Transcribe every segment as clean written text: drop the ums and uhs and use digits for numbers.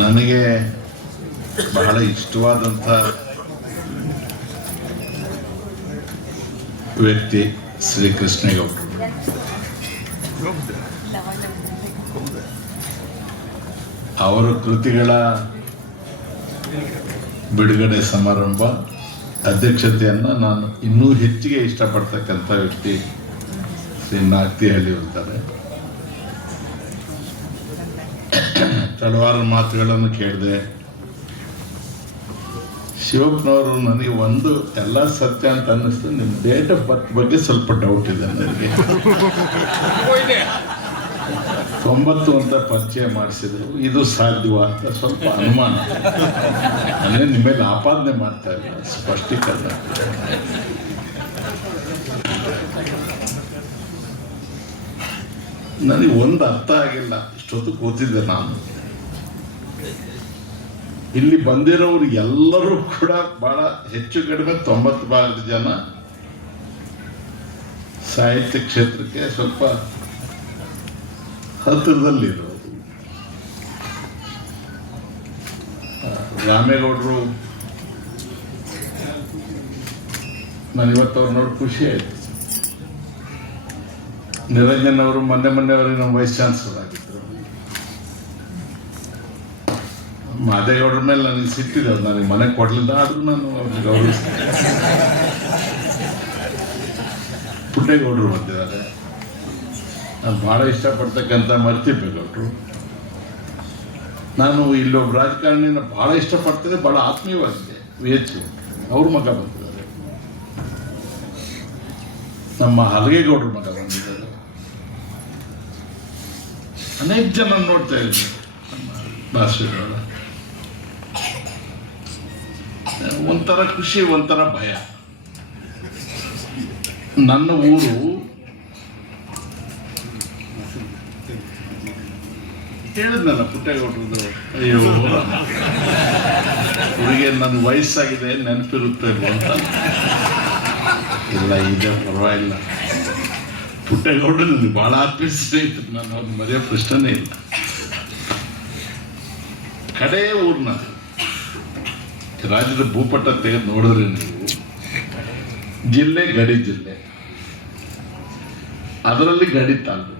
ನನಗೆ ಬಹಳ ಇಷ್ಟವಾದಂಥ ವ್ಯಕ್ತಿ ಶ್ರೀ ಕೃಷ್ಣೇಗೌಡರು. ಅವರ ಕೃತಿಗಳ ಬಿಡುಗಡೆ ಸಮಾರಂಭ ಅಧ್ಯಕ್ಷತೆಯನ್ನು ನಾನು ಇನ್ನೂ ಹೆಚ್ಚಿಗೆ ಇಷ್ಟಪಡ್ತಕ್ಕಂಥ ವ್ಯಕ್ತಿ ಶ್ರೀ ನಾಗ್ತಿಹಳ್ಳಿ ಇರ್ತಾರೆ. ಹಲವಾರು ಮಾತುಗಳನ್ನು ಕೇಳಿದೆ. ಶಿವಪ್ಪನವರು ನನಗೆ ಒಂದು ಎಲ್ಲ ಸತ್ಯ ಅಂತ ಅನ್ನಿಸ್ತು, ನಿಮ್ಮ ಡೇಟ್ ಆಫ್ ಬರ್ತ್ ಬಗ್ಗೆ ಸ್ವಲ್ಪ ಡೌಟ್ ಇದೆ ನನಗೆ. 90 ಅಂತ ಪರಿಚಯ ಮಾಡಿಸಿದ್ರು, ಇದು ಸಾಧ್ಯವ ಅಂತ ಸ್ವಲ್ಪ ಅನುಮಾನ. ನಾನೇ ನಿಮ್ಮ ಮೇಲೆ ಆಪಾದನೆ ಮಾಡ್ತಾ ಇಲ್ಲ, ಸ್ಪಷ್ಟೀಕರಣ. ನನಗೆ ಒಂದು ಅರ್ಥ ಆಗಿಲ್ಲ. ಇಷ್ಟೊತ್ತು ಕೂತಿದ್ದೆ ನಾನು. ಇಲ್ಲಿ ಬಂದಿರೋರು ಎಲ್ಲರೂ ಕೂಡ ಬಹಳ ಹೆಚ್ಚು ಕಡಿಮೆ 90% ಜನ ಸಾಹಿತ್ಯ ಕ್ಷೇತ್ರಕ್ಕೆ ಸ್ವಲ್ಪ ಹತ್ತಿರದಲ್ಲಿರೋದು. ರಾಮೇಗೌಡರು, ನಾನು ಇವತ್ತು ಅವ್ರು ನೋಡಿ ಖುಷಿ ಆಯಿತು. ನಿರಂಜನ್ ಅವರು ಮೊನ್ನೆ ಅವರಿಗೆ ನಮ್ಮ ವೈಸ್ ಚಾನ್ಸಲರ್ ಆಗಿದ್ದರು. ಮಾದೇಗೌಡರ ಮೇಲೆ ನನಗೆ ಸಿಟ್ಟಿದೆ, ಅವ್ರು ನನಗೆ ಮನೆ ಕೊಡಲಿಲ್ಲ, ಆದರೂ ನಾನು ಅವ್ರಿಗೆ ಗೌರವಿಸ್ತೀನಿ. ಪುಟ್ಟೇಗೌಡರು ಬಂದಿದ್ದಾರೆ, ನಾನು ಭಾಳ ಇಷ್ಟಪಡ್ತಕ್ಕಂಥ ಮರ್ತಿಪ್ಪೇಗೌಡರು. ನಾನು ಇಲ್ಲೊಬ್ಬ ರಾಜಕಾರಣಿನ ಭಾಳ ಇಷ್ಟಪಡ್ತಿದ್ದೆ, ಭಾಳ ಆತ್ಮೀಯವಾಗಿದೆ. VH ಅವ್ರ ಮಗ ಬಂದಿದ್ದಾರೆ, ನಮ್ಮ ಹಲಗೇಗೌಡರ ಮಗ ಬಂದಿದ್ದಾರೆ. ಅನೇಕ ಜನ ನೋಡ್ತಾ ಇದ್ದೀನಿ. ಬಾಸುಗೌಡ, ಒಂಥರ ಖುಷಿ, ಒಂಥರ ಭಯ. ನನ್ನ ಊರು ಹೇಳಿದ್ನಲ್ಲ ಪುಟ್ಟೇಗೌಡ್ರದ್ದು. ಅಯ್ಯೋ, ಇವರಿಗೆ ನನ್ನ ವಯಸ್ಸಾಗಿದೆ, ನೆನಪಿರುತ್ತೆ ಅಂತ. ಇಲ್ಲ, ಇದೆ, ಪರವಾಗಿಲ್ಲ. ಪುಟ್ಟೇಗೌಡರು ನನಗೆ ಭಾಳ ಆತ್ಮೀಯ ಸ್ನೇಹಿತರು, ನಾನು ಅವ್ರನ್ನ ಮರೆಯೋ ಪ್ರಶ್ನೆನೇ ಇಲ್ಲ. ಕಡೇ ಊರ್ನ ರಾಜ್ಯದ ಭೂಪಟ ತೆಗೆದು ನೋಡಿದ್ರೆ ನೀವು, ಜಿಲ್ಲೆ ಗಡಿ ಜಿಲ್ಲೆ, ಅದರಲ್ಲಿ ಗಡಿ ತಾಲೂಕು,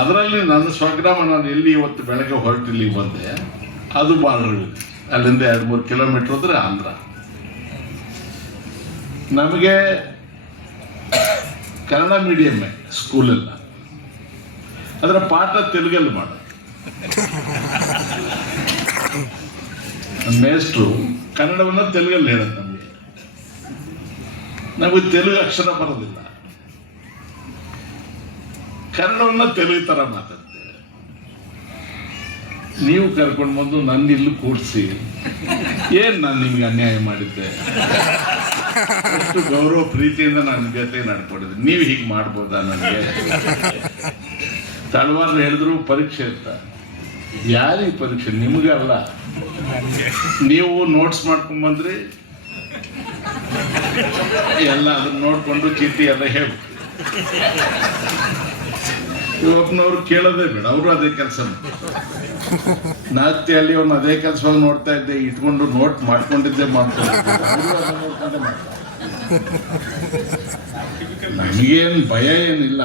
ಅದರಲ್ಲಿ ನನ್ನ ಸ್ವಗ್ರಾಮ. ನಾನು ಎಲ್ಲಿ ಇವತ್ತು ಬೆಳಗ್ಗೆ ಹೊರಟಿಲ್ಲಿಗೆ ಬಂದೆ, ಅದು ಬಾರ್ಡರ್ ಇದೆ. ಅಲ್ಲಿಂದ 2-3 ಕಿಲೋಮೀಟರ್ ಹೋದ್ರೆ ಆಂಧ್ರ. ನಮಗೆ ಕನ್ನಡ ಮೀಡಿಯಮ್ಮೇ ಸ್ಕೂಲೆಲ್ಲ, ಅದರ ಪಾಠ ತೆಲುಗಲ್ಲಿ ಮಾಡೋದು. ಮೇಷ್ಟ್ರು ಕನ್ನಡವನ್ನು ತೆಲುಗಲ್ಲಿ ಹೇಳೋದು ನಮಗೆ. ನಮಗೆ ತೆಲುಗು ಅಕ್ಷರ ಬರೋದಿಲ್ಲ, ಕನ್ನಡವನ್ನು ತೆಲುಗು ಥರ ಮಾತಾಡ್ತೇವೆ. ನೀವು ಕರ್ಕೊಂಡು ಬಂದು ನನ್ನ ಇಲ್ಲಿ ಕೂಡಿಸಿ, ಏನು ನಾನು ನಿಮ್ಗೆ ಅನ್ಯಾಯ ಮಾಡಿದ್ದೆ? ಎಷ್ಟು ಗೌರವ ಪ್ರೀತಿಯಿಂದ ನನ್ನ ಜೊತೆ ನಡ್ಕೊಂಡಿದ್ದೆ. ನೀವು ಹೀಗೆ ಮಾಡ್ಬೋದಾ? ನನಗೆ ತಳವಾರ ಹೇಳಿದ್ರು ಪರೀಕ್ಷೆ ಇರ್ತ. ಯಾರಿಗೆ ಪರೀಕ್ಷೆ? ನಿಮಗೆ ಅಲ್ಲ. ನೀವು ನೋಟ್ಸ್ ಮಾಡ್ಕೊಂಡ್ಬಂದ್ರಿ, ಎಲ್ಲ ಅದನ್ನ ನೋಡ್ಕೊಂಡು ಚೀಟಿ ಎಲ್ಲ ಹೇಳ್ಬಿಟ್ಟು. ಇವಪ್ಪನವ್ರು ಕೇಳೋದೇ ಬೇಡ, ಅವರು ಅದೇ ಕೆಲಸ. ನಾಗ್ತಿಹಳ್ಳಿ ಅವ್ರನ್ನ ಅದೇ ಕೆಲಸವಾಗಿ ನೋಡ್ತಾ ಇದ್ದೆ, ಇಟ್ಕೊಂಡು ನೋಟ್ ಮಾಡ್ಕೊಂಡಿದ್ದೆ ನೋಡ್ಕೊಂಡೆ ಮಾಡ್ತಾರೆ. ನಮಗೇನು ಭಯ ಏನಿಲ್ಲ.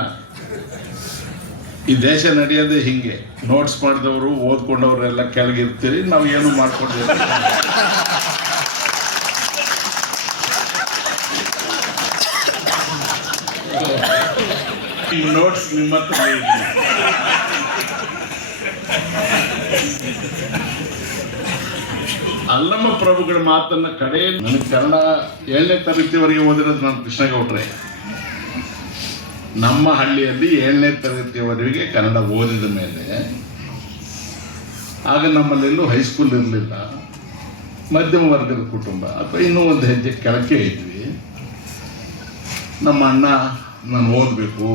ಈ ದೇಶ ನಡೆಯೋದೇ ಹಿಂಗೆ. ನೋಟ್ಸ್ ಮಾಡಿದವರು, ಓದ್ಕೊಂಡವರೆಲ್ಲ ಕೆಳಗಿರ್ತೀರಿ, ನಾವು ಏನು ಮಾಡ್ಕೊಂಡಿರ್ತೀವಿ. ಈ ನೋಟ್ಸ್ ನಿಮ್ಮ ಹತ್ರ ಇದೆ. ಅಲ್ಲಮ್ಮ ಪ್ರಭುಗಳ ಮಾತನ್ನ ಕಡೆ ನನಗೆ ಕನ್ನಡ 7ನೇ ತರಗತಿವರೆಗೆ ಓದಿರೋದು ನಾನು ಕೃಷ್ಣೇಗೌಡ್ರೆ. ನಮ್ಮ ಹಳ್ಳಿಯಲ್ಲಿ 7ನೇ ತರಗತಿಯವರೆಗೆ ಕನ್ನಡ ಓದಿದ ಮೇಲೆ, ಆಗ ನಮ್ಮಲ್ಲೆಲ್ಲೂ ಹೈಸ್ಕೂಲ್ ಇರಲಿಲ್ಲ, ಮಧ್ಯಮ ವರ್ಗದ ಕುಟುಂಬ, ಅಥವಾ ಇನ್ನೂ ಒಂದು ಹೆಜ್ಜೆ ಕೆಳಕ್ಕೆ ಇದ್ವಿ. ನಮ್ಮ ಅಣ್ಣ ನಾನು ಓದಬೇಕು,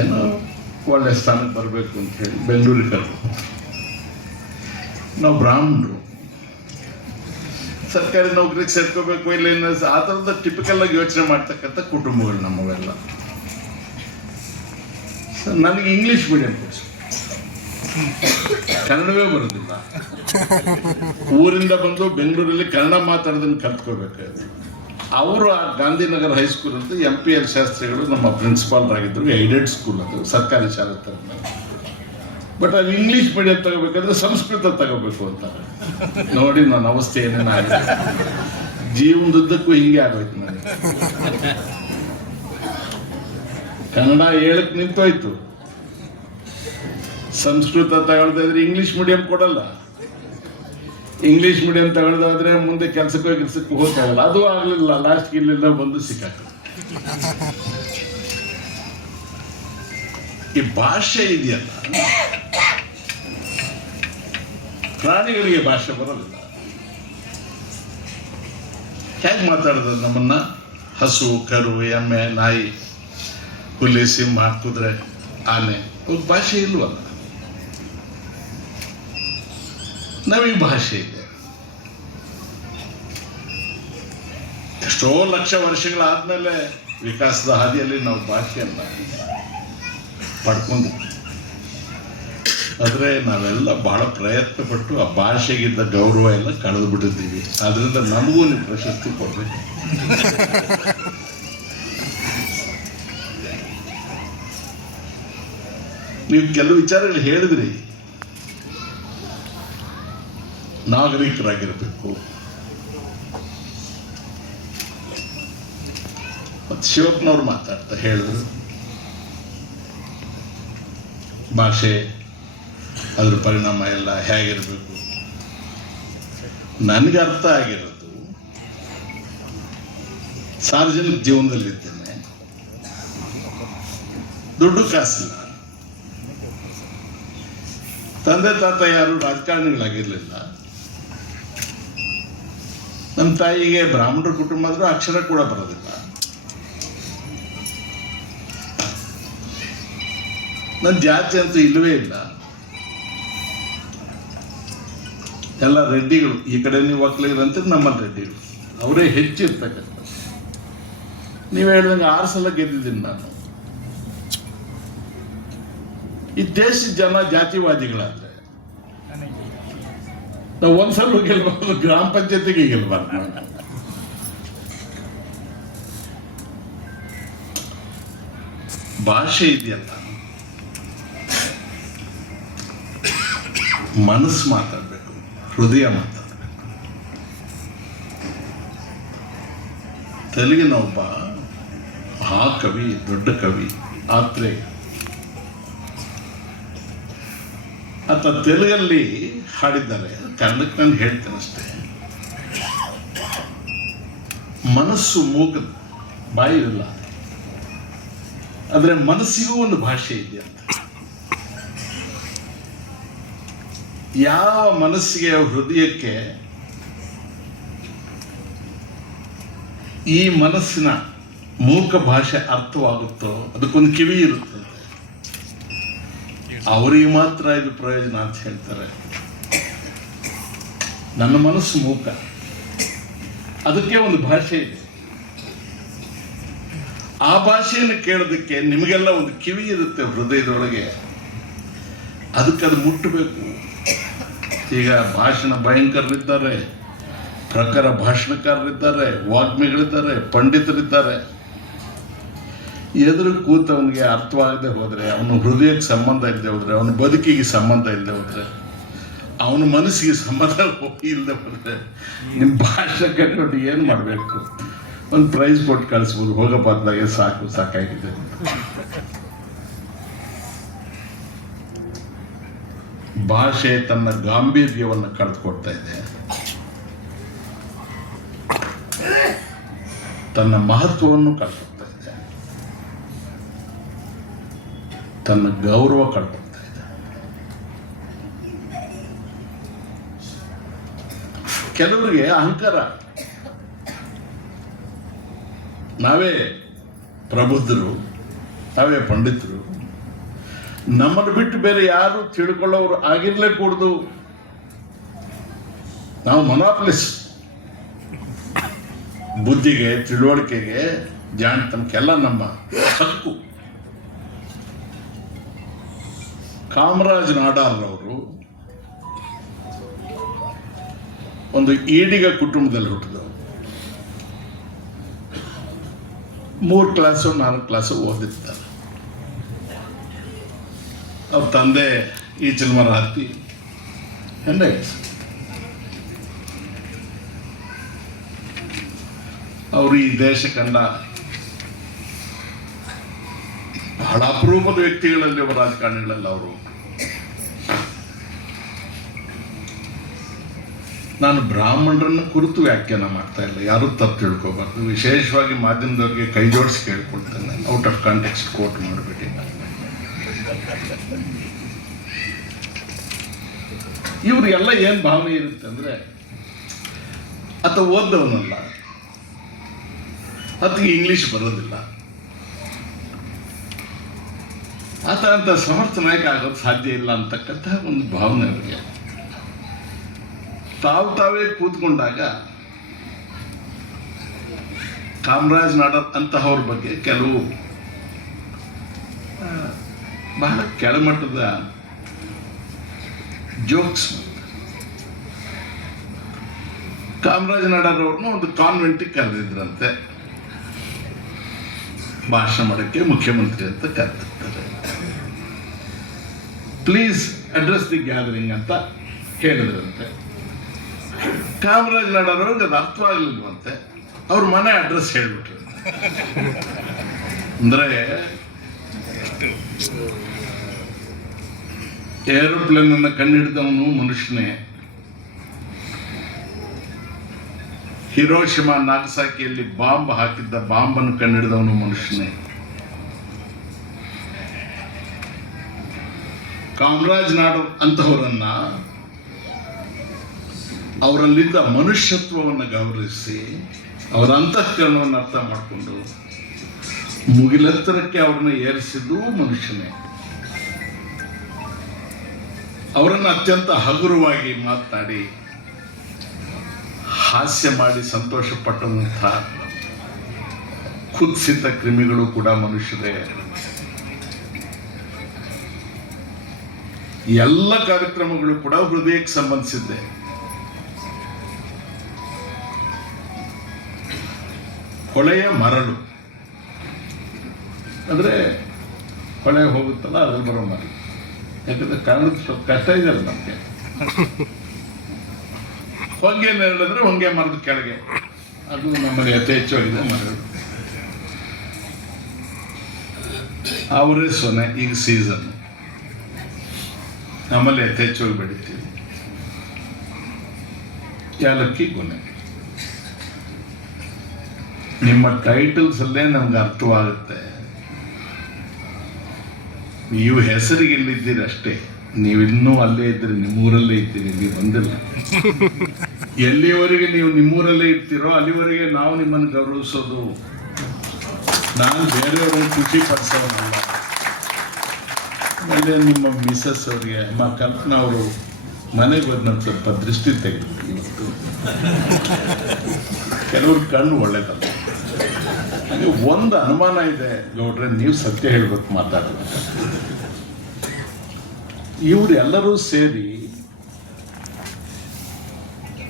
ಏನೋ ಒಳ್ಳೆ ಸ್ಥಾನಕ್ಕೆ ಬರಬೇಕು ಅಂತ ಹೇಳಿ ಬೆಂಗಳೂರಿಗೆ ಕರ್ಕೊಂಡು. ನಾವು ಬ್ರಾಹ್ಮಣರು, ಸರ್ಕಾರಿ ನೌಕರಿಗೆ ಸೇರ್ಕೋಬೇಕು ಇಲ್ಲ ಇನ್ನು ಆ ಥರದ ಟಿಪಿಕಲ್ ಆಗಿ ಯೋಚನೆ ಮಾಡ್ತಕ್ಕಂಥ ಕುಟುಂಬಗಳು ನಮ್ಮವೆಲ್ಲ. ನನಗೆ ಇಂಗ್ಲೀಷ್ ಮೀಡಿಯಂ ಕೊಡಿಸಿ, ಕನ್ನಡವೇ ಬರೋದಿಲ್ಲ. ಊರಿಂದ ಬಂದು ಬೆಂಗಳೂರಲ್ಲಿ ಕನ್ನಡ ಮಾತಾಡೋದನ್ನು ಕಲ್ತ್ಕೋಬೇಕಾದ್ರೆ ಅವರು ಆ ಗಾಂಧಿನಗರ ಹೈಸ್ಕೂಲ್ ಅಂತ MPL ಶಾಸ್ತ್ರಿಗಳು ನಮ್ಮ ಪ್ರಿನ್ಸಿಪಾಲ್ ಆಗಿದ್ದರು. ಏಡೆಡ್ ಸ್ಕೂಲ್ ಅದು, ಸರ್ಕಾರಿ ಶಾಲೆ ಥರ. ಬಟ್ ಅಲ್ಲಿ ಇಂಗ್ಲೀಷ್ ಮೀಡಿಯಂ ತಗೋಬೇಕಾದ್ರೆ ಸಂಸ್ಕೃತ ತಗೋಬೇಕು ಅಂತಾರೆ. ನೋಡಿ ನನ್ನ ಅವಸ್ಥೆ ಏನೇನು ಆಗಿದೆ, ಜೀವನದುದ್ದಕ್ಕೂ ಹಿಂಗೆ ಆಗೋಯ್ತು ನನಗೆ. ಕನ್ನಡ ಹೇಳಕ್ ನಿಂತೋಯ್ತು, ಸಂಸ್ಕೃತ ತಗೊಳ್ದಾದ್ರೆ ಇಂಗ್ಲೀಷ್ ಮೀಡಿಯಂ ಕೊಡಲ್ಲ, ಇಂಗ್ಲೀಷ್ ಮೀಡಿಯಂ ತಗೊಳ್ದಾದ್ರೆ ಮುಂದೆ ಕೆಲಸಕ್ಕೆ ಹೋಗ್ತಾಗಲ್ಲ. ಅದು ಆಗ್ಲಿಲ್ಲ, ಲಾಸ್ಟ್ ಇಲ್ಲಿಂದ ಬಂದು ಸಿಕ್ಕಾಕ. ಈ ಭಾಷೆ ಇದೆಯಲ್ಲ, ಪ್ರಾಣಿಗಳಿಗೆ ಭಾಷೆ ಬರೋದಿಲ್ಲ. ಹೇಗೆ ಮಾತಾಡೋದು ನಮ್ಮನ್ನ? ಹಸು, ಕರು, ಎಮ್ಮೆ, ನಾಯಿ, ಹುಲಿ, ಸಿಂಹ, ಕುದುರೆ, ಆನೆ, ಅವ್ರ ಭಾಷೆ ಇಲ್ವಲ್ಲ. ನಮಗೆ ಭಾಷೆ ಇದೆ. ಎಷ್ಟೋ ಲಕ್ಷ ವರ್ಷಗಳಾದ್ಮೇಲೆ ವಿಕಾಸದ ಹಾದಿಯಲ್ಲಿ ನಾವು ಭಾಷೆಯನ್ನ ಪಡ್ಕೊಂಡು, ಆದರೆ ನಾವೆಲ್ಲ ಬಹಳ ಪ್ರಯತ್ನ ಪಟ್ಟು ಆ ಭಾಷೆಗಿದ್ದ ಗೌರವ ಎಲ್ಲ ಕಳೆದು ಬಿಟ್ಟಿದ್ದೀವಿ. ಆದ್ರಿಂದ ನಮಗೂ ನೀವು ಪ್ರಶಸ್ತಿ ಕೊಡ್ಬೇಕು. ನೀವು ಕೆಲವು ವಿಚಾರಗಳು ಹೇಳಿದ್ರಿ, ನಾಗರಿಕರಾಗಿರ್ಬೇಕು. ಮತ್ತು ಶಿವಪ್ಪನವ್ರು ಮಾತಾಡ್ತಾ ಹೇಳಿದ್ರು, ಭಾಷೆ ಅದ್ರ ಪರಿಣಾಮ ಎಲ್ಲ ಹೇಗಿರಬೇಕು. ನನಗೆ ಅರ್ಥ ಆಗಿರೋದು, ಸಾರ್ವಜನಿಕ ಜೀವನದಲ್ಲಿದ್ದೇನೆ, ದುಡ್ಡು ಕಾಸಿಲ್ಲ, ತಂದೆ ತಾತ ಯಾರು ರಾಜಕಾರಣಿಗಳಾಗಿರ್ಲಿಲ್ಲ, ನಮ್ಮ ತಾಯಿಗೆ ಬ್ರಾಹ್ಮಣರ ಕುಟುಂಬ ಆದ್ರೂ ಅಕ್ಷರ ಕೂಡ ಬರೋದಿಲ್ಲ, ನನ್ನ ಜಾತಿ ಅಂತೂ ಇಲ್ಲವೇ ಇಲ್ಲ, ಎಲ್ಲ ರೆಡ್ಡಿಗಳು. ಈ ಕಡೆ ನೀವು ಒಕ್ಕಲಿಗರಂತ ನಮ್ಮಲ್ಲಿ ರೆಡ್ಡಿಗಳು, ಅವರೇ ಹೆಚ್ಚಿರ್ತಕ್ಕಂಥ. ನೀವು ಹೇಳಿದಂಗೆ 6 ಸಲ ಗೆದ್ದಿದ್ದೀನಿ ನಾನು. ಈ ದೇಶದ ಜನ ಜಾತಿವಾದಿಗಳಾದ್ರೆ ನಾವು ಒಂದ್ಸಲ ಗೆಲ್ಬಾರ್ದು, ಗ್ರಾಮ ಪಂಚಾಯತಿಗೆ ಗೆಲ್ಬಾರ್ದು. ಭಾಷೆ ಇದೆಯಲ್ಲ, ಮನಸ್ಸು ಮಾತಾಡ್ಬೇಕು, ಹೃದಯ ಮಾತಾಡ್ಬೇಕು. ತೆಲುಗಿನ ಒಬ್ಬ ಆ ಕವಿ, ದೊಡ್ಡ ಕವಿ ಆತ್ರೇಯ, ಆತ ತೆಲುಗಲ್ಲಿ ಹಾಡಿದ್ದಾರೆ. ಕನ್ನಡಕ್ಕೆ ನಾನು ಹೇಳ್ತೇನೆ ಅಷ್ಟೇ. ಮನಸ್ಸು ಮೂಕ, ಬಾಯಿ ಇರಲ್ಲ, ಆದರೆ ಮನಸ್ಸಿಗೂ ಒಂದು ಭಾಷೆ ಇದೆಯಂತ. ಯಾವ ಮನಸ್ಸಿಗೆ, ಹೃದಯಕ್ಕೆ ಈ ಮನಸ್ಸಿನ ಮೂಕ ಭಾಷೆ ಅರ್ಥವಾಗುತ್ತೋ ಅದಕ್ಕೊಂದು ಕಿವಿ ಇರುತ್ತೆ, ಅವರಿಗೆ ಮಾತ್ರ ಇದು ಪ್ರಯೋಜನ ಅಂತ ಹೇಳ್ತಾರೆ. ನನ್ನ ಮನಸ್ಸು ಮೂಕ, ಅದಕ್ಕೆ ಒಂದು ಭಾಷೆ ಇದೆ. ಆ ಭಾಷೆಯನ್ನು ಕೇಳೋದಕ್ಕೆ ನಿಮಗೆಲ್ಲ ಒಂದು ಕಿವಿ ಇರುತ್ತೆ ಹೃದಯದೊಳಗೆ, ಅದಕ್ಕೆ ಅದು ಮುಟ್ಟಬೇಕು. ಈಗ ಭಾಷಣ ಭಯಂಕರರಿದ್ದಾರೆ, ಪ್ರಖರ ಭಾಷಣಕಾರರಿದ್ದಾರೆ, ವಾಗ್ಮಿಗಳಿದ್ದಾರೆ, ಪಂಡಿತರಿದ್ದಾರೆ. ಎದುರು ಕೂತವನಿಗೆ ಅರ್ಥವಾಗದೆ ಹೋದರೆ, ಅವನ ಹೃದಯಕ್ಕೆ ಸಂಬಂಧ ಇಲ್ಲದೆ ಹೋದರೆ, ಅವನ ಬದುಕಿಗೆ ಸಂಬಂಧ ಇಲ್ಲದೆ ಹೋದರೆ, ಅವನ ಮನಸ್ಸಿಗೆ ಸಂಬಂಧ ಇಲ್ಲದೆ ಹೋದರೆ, ನಿಮ್ಮ ಭಾಷೆ ಕಟ್ಕೊಂಡು ಏನು ಮಾಡಬೇಕು? ಒಂದು ಪ್ರೈಸ್ ಕೊಟ್ಟು ಕಳಿಸ್ಬೋದು, ಹೋಗಬಾರ್ದಾಗೆ ಸಾಕಾಗಿದೆ. ಭಾಷೆ ತನ್ನ ಗಾಂಭೀರ್ಯವನ್ನು ಕಳೆದುಕೊಡ್ತಾ ಇದೆ, ತನ್ನ ಮಹತ್ವವನ್ನು ಕಳ್ಕೊಳ್ತಾ ಇದೆ, ತನ್ನ ಗೌರವ ಕಳ್ಕೊಳ್ತಾ ಇದೆ. ಕೆಲವರಿಗೆ ಅಹಂಕಾರ, ನಾವೇ ಪ್ರಬುದ್ಧರು, ನಾವೇ ಪಂಡಿತರು, ನಮ್ಮನ್ನು ಬಿಟ್ಟು ಬೇರೆ ಯಾರು ತಿಳ್ಕೊಳ್ಳೋರು ಆಗಿರ್ಲೇ ಕೂಡದು. ನಾವು ಮೊನಾಪಲಿಸ್ಟ್. ಬುದ್ಧಿಗೆ, ತಿಳುವಳಿಕೆಗೆ, ಜಾಣತನಕ್ಕೆಲ್ಲ ನಮ್ಮ ಹಕ್ಕು. ಕಾಮರಾಜ್ ನಾಡಾರ್ ಅವರು ಒಂದು ಈಡಿಗ ಕುಟುಂಬದಲ್ಲಿ ಹುಟ್ಟಿದವರು. 3 ಕ್ಲಾಸು 4 ಕ್ಲಾಸು ಓದಿರ್ತಾರೆ. ಅವ್ರ ತಂದೆ ಈಚಲ್ ಮರ ಹತ್ತಿ ಹೆಂಡೈಟ್ಸ್. ಅವರು ಈ ದೇಶ ಕಂಡ ಬಹಳ ಅಪರೂಪದ ವ್ಯಕ್ತಿಗಳಲ್ಲಿ ಒಬ್ಬ ರಾಜಕಾರಣಿಗಳೆಲ್ಲ ಅವರು. ನಾನು ಬ್ರಾಹ್ಮಣರನ್ನು ಕುರಿತು ವ್ಯಾಖ್ಯಾನ ಮಾಡ್ತಾ ಇಲ್ಲ, ಯಾರೂ ತಪ್ಪು ತಿಳ್ಕೋಬಾರ್ದು. ವಿಶೇಷವಾಗಿ ಮಾಧ್ಯಮದವ್ರಿಗೆ ಕೈ ಜೋಡಿಸಿ ಕೇಳ್ಕೊಳ್ತೇನೆ, ಔಟ್ ಆಫ್ ಕಾಂಟೆಕ್ಸ್ಟ್ ಕೋಟ್ ಮಾಡಬೇಡಿ. ಇವ್ರಿಗೆಲ್ಲ ಏನು ಭಾವನೆ ಇರುತ್ತೆ ಅಂದರೆ, ಆತ ಓದ್ದವನಲ್ಲ, ಆತಗೆ ಇಂಗ್ಲಿಷ್ ಬರೋದಿಲ್ಲ, ಆತ ಅಂತ ಸಮರ್ಥ ನಾಯಕ ಆಗೋದು ಸಾಧ್ಯ ಇಲ್ಲ ಅಂತಕ್ಕಂಥ ಒಂದು ಭಾವನೆ ಅವರಿಗೆ. ತಾವೇ ಕೂತ್ಕೊಂಡಾಗ ಕಾಮರಾಜ್ ನಾಡರ್ ಅಂತಹವ್ರ ಬಗ್ಗೆ ಕೆಲವು ಬಹಳ ಕೆಳಮಟ್ಟದ ಜೋಕ್ಸ್. ಕಾಮರಾಜ್ ನಾಡರ್ ಅವ್ರನ್ನ ಒಂದು ಕಾನ್ವೆಂಟಿಗೆ ಕರೆದಿದ್ರಂತೆ, ಭಾಷಣ ಮಾಡೋಕ್ಕೆ ಮುಖ್ಯಮಂತ್ರಿ ಅಂತ ಕರೆದಿರ್ತಾರೆ. ಪ್ಲೀಸ್ ಅಡ್ರೆಸ್ ದಿ ಗ್ಯಾದರಿಂಗ್ ಅಂತ ಹೇಳಿದ್ರಂತೆ. ಕಾಮರಾಜ್ ನಾಡರ್ ಅವ್ರಿಗೆ ಅದು ಅರ್ಥವಾಗಲಿಲ್ವಂತೆ, ಅವ್ರ ಮನೆ ಅಡ್ರೆಸ್ ಹೇಳ್ಬಿಟ್ರು. ಅಂದ್ರೆ ಏರೋಪ್ಲೇನ್ ಅನ್ನು ಕಂಡುಹಿಡಿದವನು ಮನುಷ್ಯನೇ, ಹಿರೋಶಿಮಾ ನಾಗಸಾಕಿಯಲ್ಲಿ ಬಾಂಬ್ ಹಾಕಿದ್ದ ಬಾಂಬನ್ನು ಕಂಡುಹಿಡಿದವನು ಮನುಷ್ಯನೇ. ಕಾಮರಾಜ್ ನಾಡರ್ ಅಂತಹವರನ್ನ ಅವರಲ್ಲಿದ್ದ ಮನುಷ್ಯತ್ವವನ್ನು ಗೌರವಿಸಿ ಅವರ ಅಂತಃಕರಣವನ್ನು ಅರ್ಥ ಮಾಡಿಕೊಂಡು ಮುಗಿಲೆತ್ತರಕ್ಕೆ ಅವರನ್ನು ಏರಿಸಿದ್ದು ಮನುಷ್ಯನೇ. ಅವರನ್ನು ಅತ್ಯಂತ ಹಗುರವಾಗಿ ಮಾತನಾಡಿ ಹಾಸ್ಯ ಮಾಡಿ ಸಂತೋಷ ಪಟ್ಟಂಥ ಕುತ್ಸಿತ ಕ್ರಿಮಿಗಳು ಕೂಡ ಮನುಷ್ಯರೇ. ಎಲ್ಲ ಕಾರ್ಯಕ್ರಮಗಳು ಕೂಡ ಹೃದಯಕ್ಕೆ ಸಂಬಂಧಿಸಿದ್ದೆ. ಹೊಳೆಯ ಮರಳು ಅಂದ್ರೆ ಹೊಳೆ ಹೋಗುತ್ತಲ್ಲ ಅದ್ರಲ್ಲಿ ಬರೋ ಮರಳು. ಯಾಕಂದ್ರೆ ಕಾರಣದ ಸ್ವಲ್ಪ ಕಷ್ಟ ಇದೆಯಲ್ಲ ನಮಗೆ. ಹೊಂಗೆ ನೆರಳಿದ್ರೆ ಹೊಂಗೆ ಮರದ ಕೆಳಗೆ, ಅದು ನಮಗೆ ಯಥೇಚ್ಛವಾಗಿದೆ ಮರಳು. ಅವರೇ ಸೊನೆ ಈಗ ಸೀಸನ್, ನಮ್ಮಲ್ಲಿ ಯಥೇಚ್ಛವಾಗಿ ಬೆಳಿತೀವಿ. ಯಾಲಕ್ಕಿ ಗೊನೆ. ನಿಮ್ಮ ಟೈಟಲ್ಸ್ ಅಲ್ಲೇ ನಮ್ಗೆ ಅರ್ಥವಾಗುತ್ತೆ ನೀವು ಹೆಸರಿಗೆ ಇಲ್ಲಿದ್ದೀರಿ ಅಷ್ಟೇ, ನೀವಿನ್ನೂ ಅಲ್ಲೇ ಇದ್ದೀರಿ, ನಿಮ್ಮೂರಲ್ಲೇ ಇದ್ದೀರಿ, ನೀವು ಬಂದಿಲ್ಲ. ಎಲ್ಲಿವರೆಗೆ ನೀವು ನಿಮ್ಮೂರಲ್ಲೇ ಇರ್ತೀರೋ ಅಲ್ಲಿವರೆಗೆ ನಾವು ನಿಮ್ಮನ್ನು ಗೌರವಿಸೋದು. ನಾನು ಬೇರೆಯವ್ರನ್ನ ಖುಷಿ ಪಡಿಸೋನಲ್ಲ. ಆಮೇಲೆ ನಿಮ್ಮ ಮಿಸಸ್ ಅವರಿಗೆ ಅಮ್ಮ ಕಲ್ಪನಾ ಅವರು ಮನೆಗೆ ಬಂದು ನಾನು ಸ್ವಲ್ಪ ದೃಷ್ಟಿ ತೆಗೆದು ಇವತ್ತು ಕೆಲವ್ರ ಕಣ್ಣು ಒಳ್ಳೇದಲ್ಲ. ನನಗೆ ಒಂದು ಅನುಮಾನ ಇದೆ ಗೌಡ್ರೆ, ನೀವು ಸತ್ಯ ಹೇಳ್ಬೇಕು ಮಾತಾಡೋದು. ಇವರೆಲ್ಲರೂ ಸೇರಿ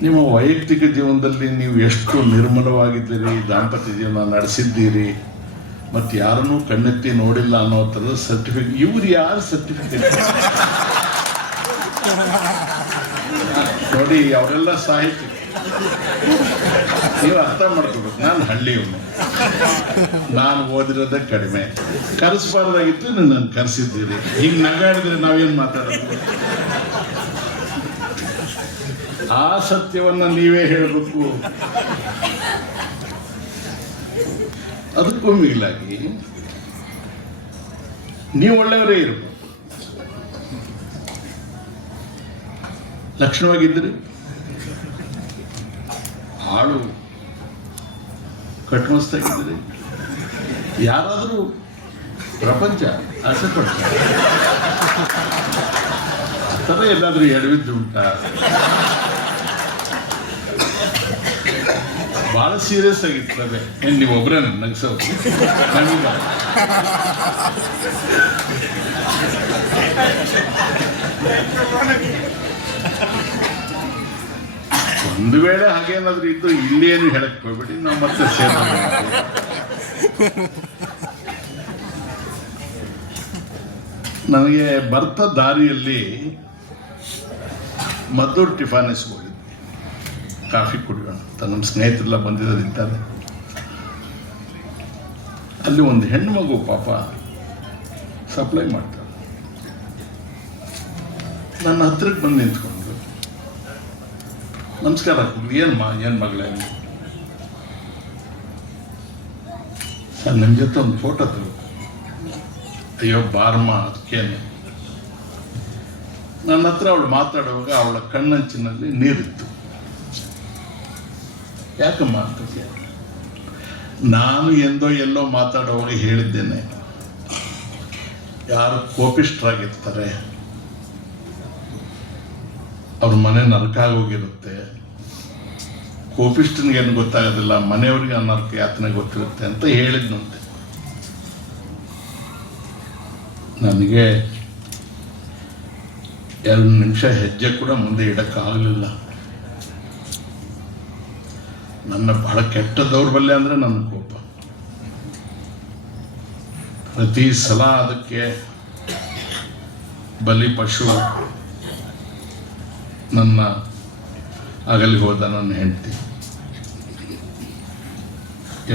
ನಿಮ್ಮ ವೈಯಕ್ತಿಕ ಜೀವನದಲ್ಲಿ ನೀವು ಎಷ್ಟು ನಿರ್ಮಲವಾಗಿದ್ದೀರಿ, ದಾಂಪತ್ಯ ಜೀವನ ನಡೆಸಿದ್ದೀರಿ, ಮತ್ತು ಯಾರನ್ನೂ ಕಣ್ಣೆತ್ತಿ ನೋಡಿಲ್ಲ ಅನ್ನೋ ಥರದ ಸರ್ಟಿಫಿಕೇಟ್. ಇವ್ರು ಯಾರು ಸರ್ಟಿಫಿಕೇಟ್ ನೋಡಿ, ಅವರೆಲ್ಲ ಸಾಹಿತ್ಯ. ನೀವು ಅರ್ಥ ಮಾಡ್ಕೋಬೇಕು, ನಾನು ಹಳ್ಳಿಯವನು, ನಾನು ಓದಿರೋದೇ ಕಡಿಮೆ, ಕರೆಸಬಾರ್ದಾಗಿತ್ತು, ನನ್ನ ಕರೆಸಿದ್ದೀರಿ. ಈಗ ನಗಾಡಿದ್ರೆ ನಾವೇನು ಮಾತಾಡೋದು? ಆ ಸತ್ಯವನ್ನ ನೀವೇ ಹೇಳಬೇಕು. ಅದಕ್ಕೂ ಮಿಗಿಲಾಗಿ ನೀವು ಒಳ್ಳೆಯವರೇ ಇರಬೇಕು. ಲಕ್ಷಣವಾಗಿದ್ದರೆ ಆಳು ಕಟ್ಮಸ್ತಾಗಿದ್ದರೆ ಯಾರಾದರೂ ಪ್ರಪಂಚ ಆಸೆ ಪಡ್ತಾರೆ. ಆ ಥರ ಎಲ್ಲಾದರೂ ಎಡವಿದ್ದು ಉಂಟಾ? ಭಾಳ ಸೀರಿಯಸ್ ಆಗಿರ್ತದೆ. ಏನು ನೀವು ಒಬ್ಬರೇ ನಗ್ಸೋದು? ನಮೀಗ ಒಂದು ವೇಳೆ ಹಾಗೇನಾದ್ರೂ ಇದ್ದು ಇಲ್ಲೇನು ಹೇಳಕ್ ಹೋಗ್ಬೇಡಿ, ನಾವು ಮತ್ತೆ ಸೇವೆ ನನಗೆ ಬರ್ತಾ ದಾರಿಯಲ್ಲಿ ಮದ್ದೂರು ಟಿಫಾನಿಸ್ ಹೋಗಿದ್ದೆ, ಕಾಫಿ ಕುಡಿಯೋಣ ಅಂತ. ನಮ್ಮ ಸ್ನೇಹಿತರೆಲ್ಲ ಬಂದಿದ್ದಾರೆ. ಅಲ್ಲಿ ಒಂದು ಹೆಣ್ಣು ಮಗು ಪಾಪ ಸಪ್ಲೈ ಮಾಡ್ತಾರೆ. ನನ್ನ ಹತ್ರಕ್ಕೆ ಬಂದು ನಿಂತ್ಕೊಂಡು ನಮಸ್ಕಾರ, ಏನು ಮಗಳೇ ಸರ್, ನಿಮ್ಮ ಜೊತೆ ಒಂದು ಫೋಟೋ ತಗೋ. ಅಯ್ಯೋ ಬಾರಮ್ಮ, ಅದಕ್ಕೇನು. ನನ್ನ ಹತ್ರ ಅವಳು ಮಾತಾಡುವಾಗ ಅವಳ ಕಣ್ಣಂಚಿನಲ್ಲಿ ನೀರಿತ್ತು. ಯಾಕಮ್ಮ ಅಂತ ಕೇಳಿ, ನಾನು ಎಲ್ಲೋ ಮಾತಾಡುವಾಗ ಹೇಳಿದ್ದೇನೆ, ಯಾರು ಕೋಪಿಷ್ಠರಾಗಿರ್ತಾರೆ ಅವ್ರ ಮನೆ ನರಕ ಆಗೋಗಿರುತ್ತೆ, ಕೋಪಿಷ್ಠನಿಗೇನು ಗೊತ್ತಾಗೋದಿಲ್ಲ, ಮನೆಯವ್ರಿಗೆ ಆ ನರಕ ಯಾತನೆ ಗೊತ್ತಿರುತ್ತೆ ಅಂತ ಹೇಳಿದ್ನಂತೆ. ನನಗೆ 2 ನಿಮಿಷ ಹೆಜ್ಜೆ ಕೂಡ ಮುಂದೆ ಇಡಕ್ಕಾಗಲಿಲ್ಲ. ನನ್ನ ಬಹಳ ಕೆಟ್ಟ ದೌರ್ಬಲ್ಯ ಅಂದರೆ ನನ್ನ ಕೋಪ. ಪ್ರತಿ ಸಲ ಅದಕ್ಕೆ ಬಲಿ ಪಶು ನನ್ನ ಆಗಲಿ ಹೋದ ನನ್ನ ಹೆಂಡತಿ.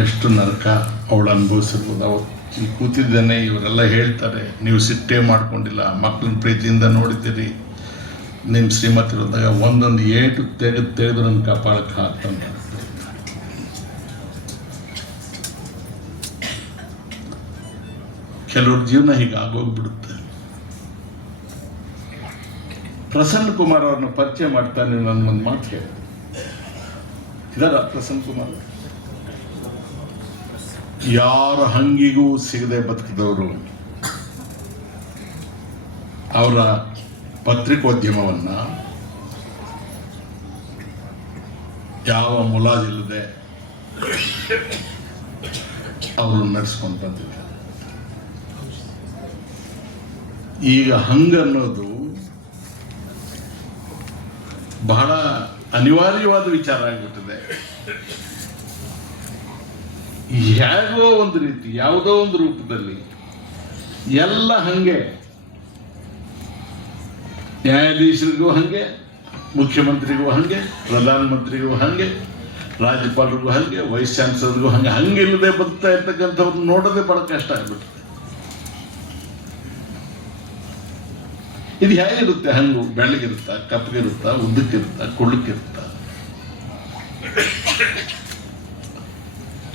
ಎಷ್ಟು ನರಕ ಅವಳು ಅನುಭವಿಸಿರ್ಬೋದು. ಅವಳು ಇಲ್ಲಿ ಕೂತಿದ್ದೇನೆ, ಇವರೆಲ್ಲ ಹೇಳ್ತಾರೆ ನೀವು ಸಿಟ್ಟೇ ಮಾಡ್ಕೊಂಡಿಲ್ಲ, ಮಕ್ಕಳನ್ನ ಪ್ರೀತಿಯಿಂದ ನೋಡಿದ್ದೀರಿ, ನಿಮ್ಮ ಶ್ರೀಮತಿ ಹೋದಾಗ ಒಂದೊಂದು ಏಟು ತೆಗೆದು ನನ್ನ ಕಪಾಳಕ್ಕೆ ಹಾಕ್ತಾನೆ. ಕೆಲವ್ರ ಜೀವನ ಹೀಗೆ ಆಗೋಗ್ಬಿಡುತ್ತೆ. ಪ್ರಸನ್ನ ಕುಮಾರ್ ಅವ್ರನ್ನ ಪರಿಚಯ ಮಾಡ್ತಾನೆ. ನನ್ನ ಒಂದು ಮಾತು ಹೇಳಿ, ಇದಾರ ಪ್ರಸನ್ನ ಕುಮಾರ್? ಯಾರ ಹಂಗಿಗೂ ಸಿಗದೆ ಬದುಕಿದವರು. ಅವರ ಪತ್ರಿಕೋದ್ಯಮವನ್ನ ಯಾವ ಮುಲಾಜಿಲ್ಲದೆ ಅವರು ನಡೆಸ್ಕೊಂಡು ಬಂದಿದ್ದಾರೆ. ಈಗ ಹಂಗನ್ನೋದು ಬಹಳ ಅನಿವಾರ್ಯವಾದ ವಿಚಾರ ಆಗಿಬಿಟ್ಟಿದೆ. ಹೇಗೋ ಒಂದು ರೀತಿ, ಯಾವುದೋ ಒಂದು ರೂಪದಲ್ಲಿ ಎಲ್ಲ ಹಂಗೆ, ನ್ಯಾಯಾಧೀಶರಿಗೂ ಹಂಗೆ, ಮುಖ್ಯಮಂತ್ರಿಗೂ ಹಂಗೆ, ಪ್ರಧಾನಮಂತ್ರಿಗೂ ಹಂಗೆ, ರಾಜ್ಯಪಾಲರಿಗೂ ಹಂಗೆ, ವೈಸ್ ಚಾನ್ಸಲರ್ಗೂ ಹಂಗೆ, ಹಂಗಿಲ್ಲದೆ ಬದುಕ್ತಾ ಇರ್ತಕ್ಕಂಥವ್ರು ನೋಡೋದೇ ಬಹಳ ಕಷ್ಟ ಆಗ್ಬಿಟ್ಟು. ಇದು ಹೇಗಿರುತ್ತೆ? ಹಂಗು ಬೆಳ್ಳಗಿರುತ್ತಾ, ಕಪ್ಪಗಿರುತ್ತಾ, ಉದ್ದಕ್ಕಿರುತ್ತಾ, ಕುಳ್ಳಕ್ಕಿರುತ್ತಾ?